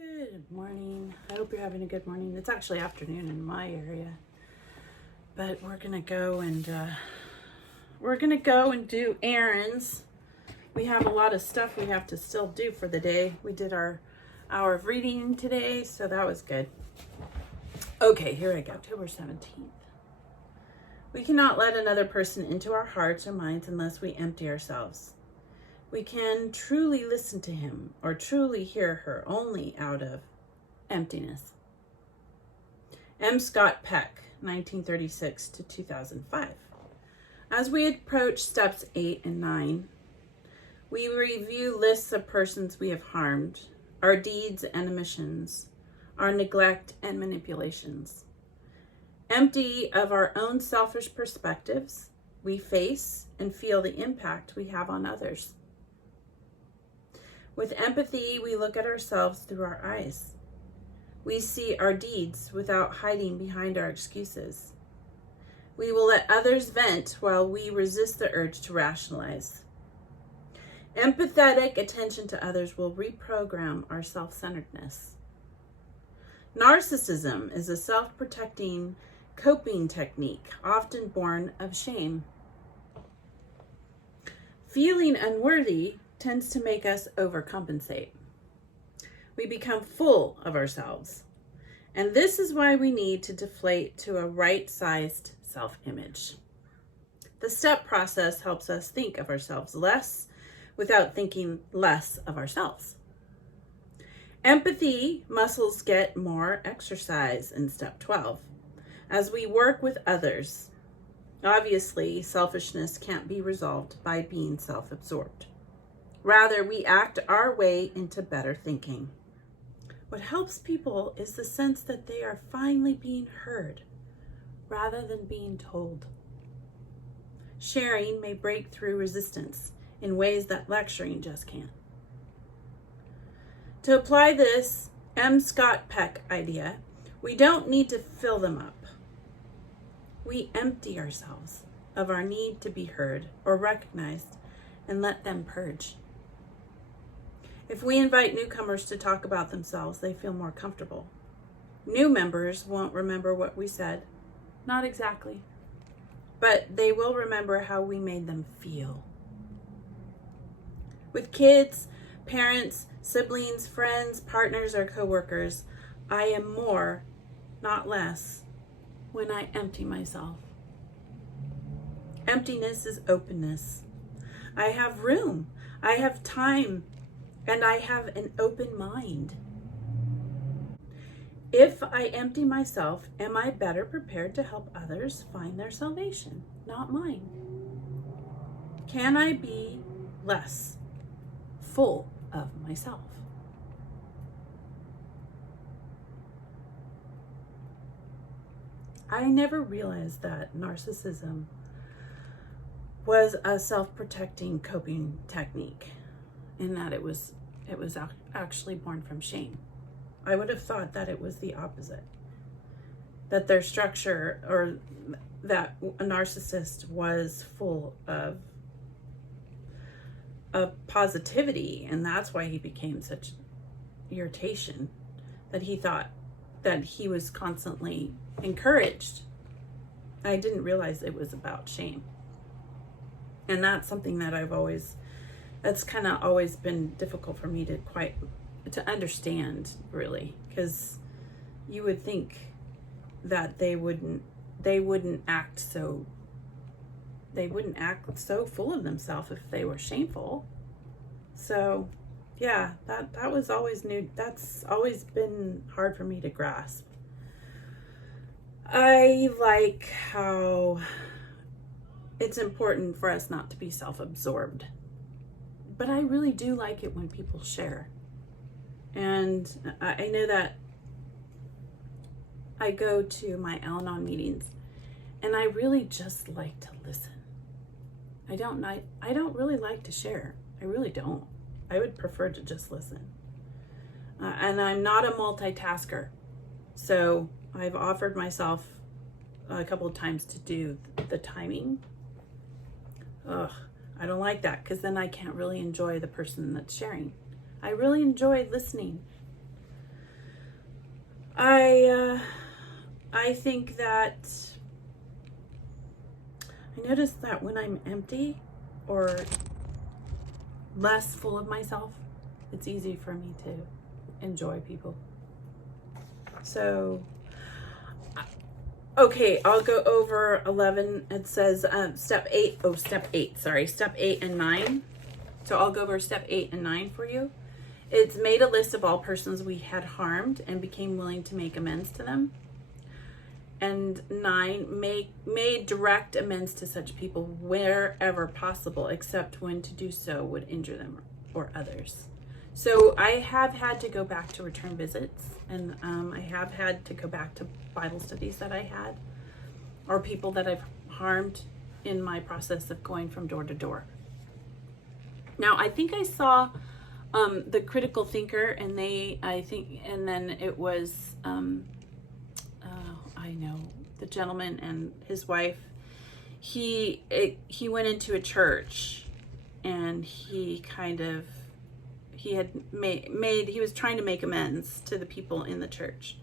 Good morning. I hope you're having a good morning. It's actually afternoon in my area, but we're gonna go and do errands. We have a lot of stuff we have to still do for the day. We did our hour of reading today, so that was good. Okay, here I go. October 17th. We cannot let another person into our hearts or minds unless we empty ourselves. We can truly listen to him or truly hear her only out of emptiness. M. Scott Peck, 1936 to 2005. As we approach steps 8 and 9, we review lists of persons we have harmed, our deeds and omissions, our neglect and manipulations. Empty of our own selfish perspectives, we face and feel the impact we have on others. With empathy, we look at ourselves through our eyes. We see our deeds without hiding behind our excuses. We will let others vent while we resist the urge to rationalize. Empathetic attention to others will reprogram our self-centeredness. Narcissism is a self-protecting coping technique, often born of shame. Feeling unworthy tends to make us overcompensate. We become full of ourselves. And this is why we need to deflate to a right-sized self-image. The step process helps us think of ourselves less without thinking less of ourselves. Empathy muscles get more exercise in step 12 as we work with others. Obviously, selfishness can't be resolved by being self-absorbed. Rather, we act our way into better thinking. What helps people is the sense that they are finally being heard rather than being told. Sharing may break through resistance in ways that lecturing just can't. To apply this M. Scott Peck idea, we don't need to fill them up. We empty ourselves of our need to be heard or recognized and let them purge. If we invite newcomers to talk about themselves, they feel more comfortable. New members won't remember what we said, not exactly, but they will remember how we made them feel. With kids, parents, siblings, friends, partners, or coworkers, I am more, not less, when I empty myself. Emptiness is openness. I have room, I have time, and I have an open mind. If I empty myself, am I better prepared to help others find their salvation, not mine? Can I be less full of myself? I never realized that narcissism was a self-protecting coping technique, in that it was actually born from shame. I would have thought that it was the opposite, that their structure, or that a narcissist was full of positivity, and that's why he became such irritation, that he thought that he was constantly encouraged. I didn't realize it was about shame. And that's something that that's kind of always been difficult for me to understand, really, because you would think that they wouldn't act so full of themselves if they were shameful. So yeah, that was always new. That's always been hard for me to grasp. I like how it's important for us not to be self-absorbed, but I really do like it when people share. And I know that I go to my Al-Anon meetings and I really just like to listen. I don't really like to share. I really don't. I would prefer to just listen. And I'm not a multitasker. So I've offered myself a couple of times to do the timing. I don't like that, because then I can't really enjoy the person that's sharing. I really enjoy listening. I think that I notice that when I'm empty or less full of myself, it's easy for me to enjoy people. So, okay, I'll go over 11. It says step 8 and 9. So I'll go over step 8 and 9 for you. It's made a list of all persons we had harmed and became willing to make amends to them. And 9, made direct amends to such people wherever possible, except when to do so would injure them or others. So I have had to go back to return visits, and I have had to go back to Bible studies that I had, or people that I've harmed in my process of going from door to door. Now, I think I saw the critical thinker, and then it was, I know the gentleman and his wife. He went into a church, and he was trying to make amends to the people in the church,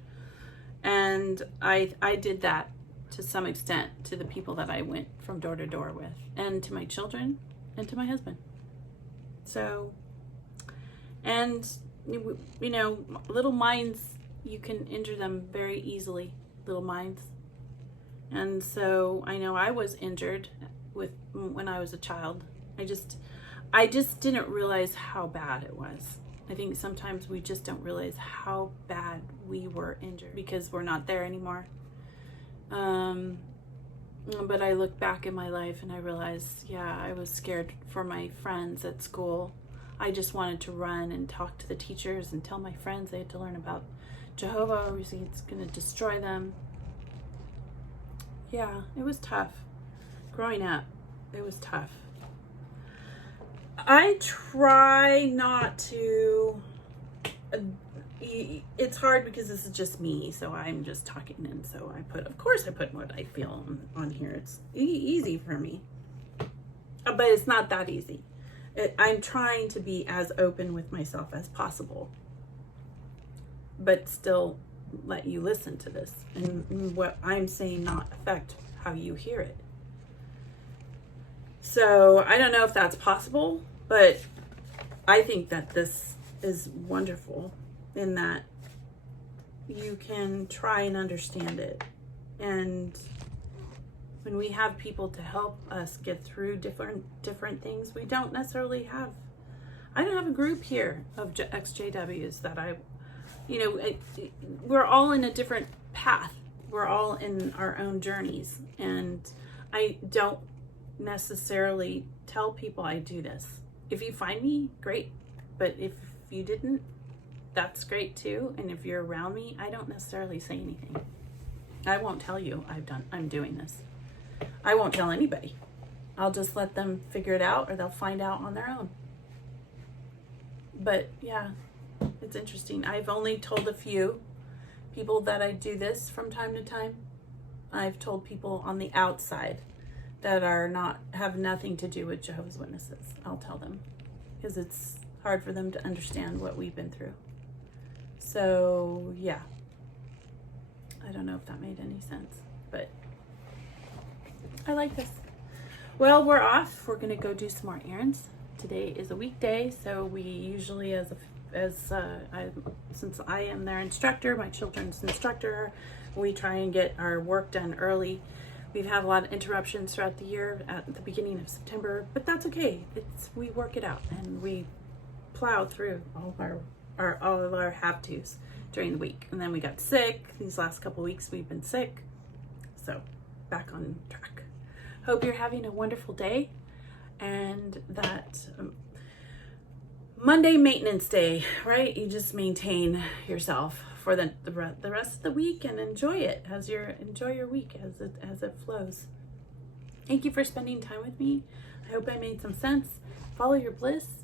and I did that to some extent to the people that I went from door to door with, and to my children, and to my husband. So, and you know, little minds, you can injure them very easily, little minds. And so I know I was injured when I was a child. I just didn't realize how bad it was. I think sometimes we just don't realize how bad we were injured because we're not there anymore. But I look back in my life and I realize, yeah, I was scared for my friends at school. I just wanted to run and talk to the teachers and tell my friends they had to learn about Jehovah, or it's going to destroy them. Yeah, it was tough. Growing up, it was tough. I try not to, it's hard because this is just me, so I'm just talking, and so I put what I feel on here. It's easy for me, but it's not that easy. I'm trying to be as open with myself as possible, but still let you listen to this and what I'm saying not affect how you hear it. So I don't know if that's possible, but I think that this is wonderful in that you can try and understand it. And when we have people to help us get through different things, we don't necessarily have, I don't have a group here of ex-JWs that we're all in a different path. We're all in our own journeys. And I don't necessarily tell people I do this. If you find me, great. But if you didn't, that's great too. And if you're around me, I don't necessarily say anything. I won't tell you I'm doing this. I won't tell anybody. I'll just let them figure it out, or they'll find out on their own. But yeah, it's interesting. I've only told a few people that I do this from time to time. I've told people on the outside that have nothing to do with Jehovah's Witnesses. I'll tell them because it's hard for them to understand what we've been through. So yeah, I don't know if that made any sense, but I like this. Well, we're off. We're gonna go do some more errands. Today is a weekday, so we usually, since I am their instructor, my children's instructor, we try and get our work done early. We've had a lot of interruptions throughout the year at the beginning of September, but that's okay. We work it out and we plow through all of our have-tos during the week. And then we got sick. These last couple weeks we've been sick, so back on track. Hope you're having a wonderful day, and that Monday maintenance day, right? You just maintain yourself for the rest of the week and enjoy it enjoy your week as it flows. Thank you for spending time with me. I hope I made some sense. Follow your bliss,